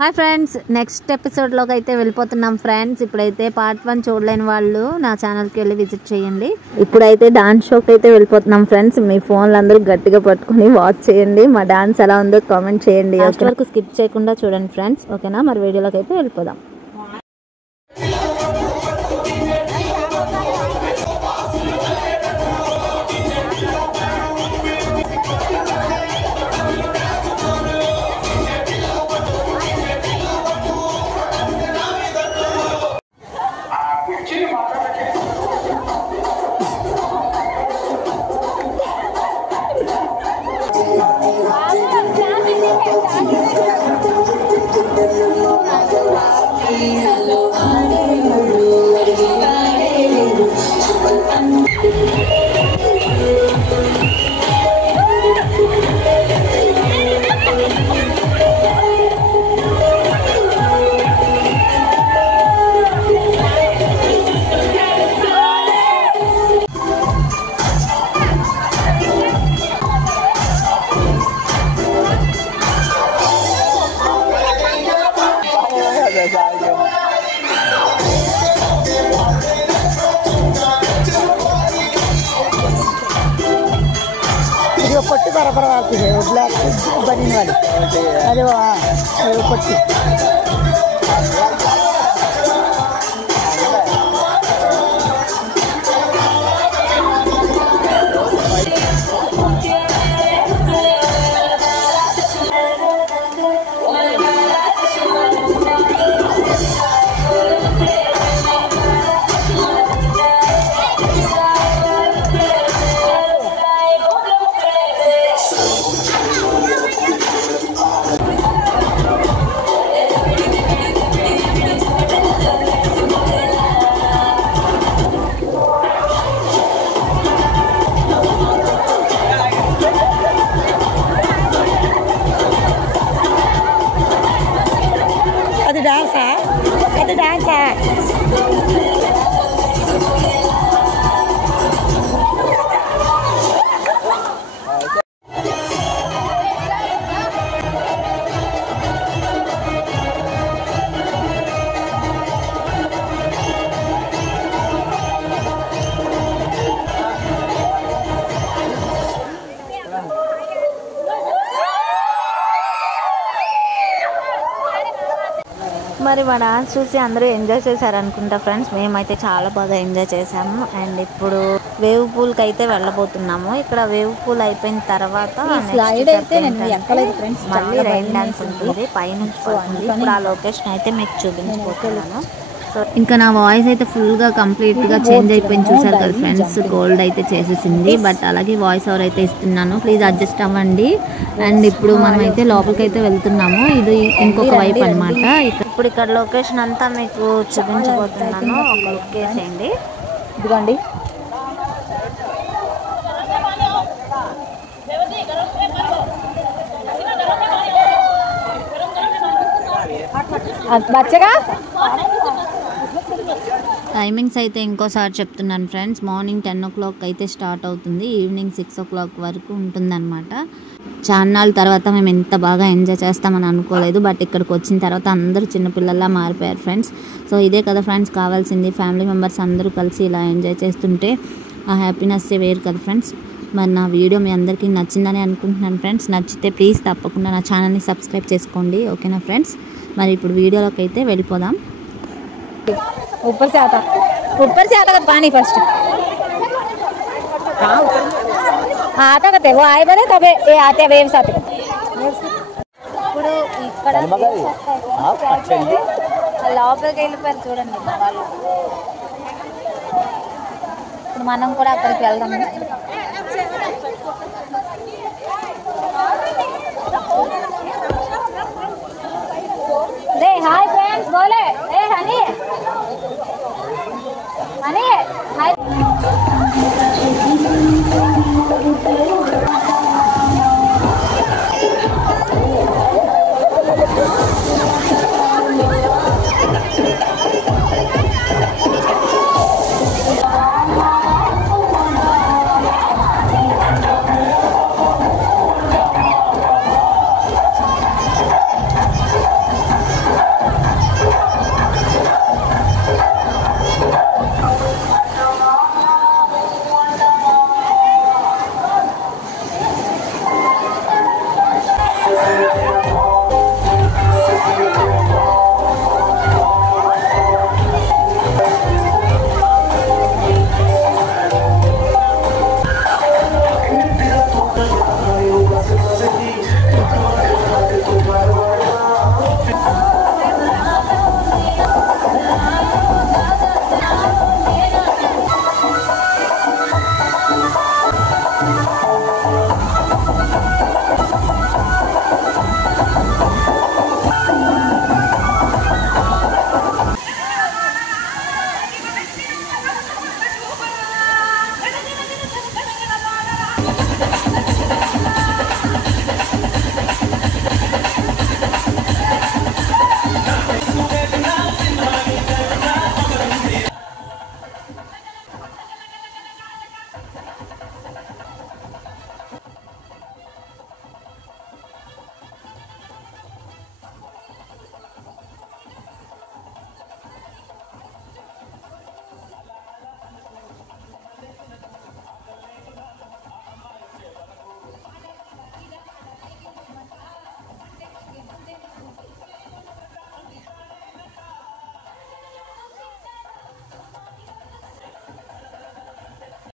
Hi friends, next ఎపిసోడ్లోకి అయితే వెళ్ళిపోతున్నాం friends. ఇప్పుడైతే పార్ట్ 1 చూడలేని వాళ్ళు నా ఛానల్కి వెళ్ళి విజిట్ చేయండి. ఇప్పుడైతే డాన్స్ షోకి అయితే వెళ్ళిపోతున్నాం ఫ్రెండ్స్. మీ ఫోన్లు అందరూ గట్టిగా పట్టుకుని వాచ్ చేయండి. మా డాన్స్ ఎలా ఉందో కామెంట్ చేయండి. లాస్ట్ వరకు స్కిప్ చేయకుండా చూడండి ఫ్రెండ్స్, ఓకేనా? మరి వీడియోలోకి అయితే వెళ్ళిపోదాం. पट्टी बराबर आती है ब्लैक बनिन वाली अरे वो पट्टी అది డాన్సా మరి మా డాన్స్ చూసి అందరూ ఎంజాయ్ చేశారనుకుంటా ఫ్రెండ్స్. మేమైతే చాలా బాగా ఎంజాయ్ చేసాము. అండ్ ఇప్పుడు వేవ్ పూల్కి అయితే వెళ్ళబోతున్నాము. ఇక్కడ వేవ్ పూల్ అయిపోయిన తర్వాత స్లైడ్ అయితే మళ్ళీ రైన్ డాన్స్ ఉంటుంది, పైనుంచి పడుతుంది. ఇప్పుడు ఆ లొకేషన్ అయితే మీకు చూపించబోతున్నాను. సో ఇంకా నా వాయిస్ అయితే ఫుల్గా కంప్లీట్గా చేంజ్ అయిపోయింది, చూసారు కదా ఫ్రెండ్స్. గోల్డ్ అయితే చేసేసింది, బట్ అలాగే వాయిస్ ఓవర్ అయితే ఇస్తున్నాను, ప్లీజ్ అడ్జస్ట్ అవ్వండి. అండ్ ఇప్పుడు మనం అయితే లోపలికి అయితే వెళ్తున్నాము. ఇది ఇంకొక వైపు అనమాట. ఇప్పుడు ఇక్కడ లొకేషన్ అంతా మీకు చూపించబోతున్నాను, ఒక లుక్ వేసేయండి. ఇదిగోండి బచ్చగా టైమింగ్స్ అయితే ఇంకోసారి చెప్తున్నాను ఫ్రెండ్స్. మార్నింగ్ 10 o'clock అయితే స్టార్ట్ అవుతుంది, ఈవినింగ్ 6 o'clock వరకు ఉంటుందన్నమాట. చాన్నాళ్ళ తర్వాత మేము ఎంత బాగా ఎంజాయ్ చేస్తామని అనుకోలేదు, బట్ ఇక్కడికి వచ్చిన తర్వాత అందరూ చిన్నపిల్లల్లా మారిపోయారు ఫ్రెండ్స్. సో ఇదే కదా ఫ్రెండ్స్ కావాల్సింది, ఫ్యామిలీ మెంబర్స్ అందరూ కలిసి ఇలా ఎంజాయ్ చేస్తుంటే ఆ హ్యాపీనెస్ వేరు కదా ఫ్రెండ్స్. మరి నా వీడియో మీ అందరికీ నచ్చిందని అనుకుంటున్నాను ఫ్రెండ్స్. నచ్చితే ప్లీజ్ తప్పకుండా నా ఛానల్ని సబ్స్క్రైబ్ చేసుకోండి, ఓకేనా ఫ్రెండ్స్? మరి ఇప్పుడు వీడియోలోకి అయితే వెళ్ళిపోదాం. ऊपर से आता था पानी फर्स्ट आता करते वो आए बने तब ये आते वेव्स आते ఇప్పుడు ఇక్కడ లోపలికి వెళ్ళిపోయారు చూడండి వాళ్ళు. ఇప్పుడు మనం కూడా అక్కడికి వెళ్దాం.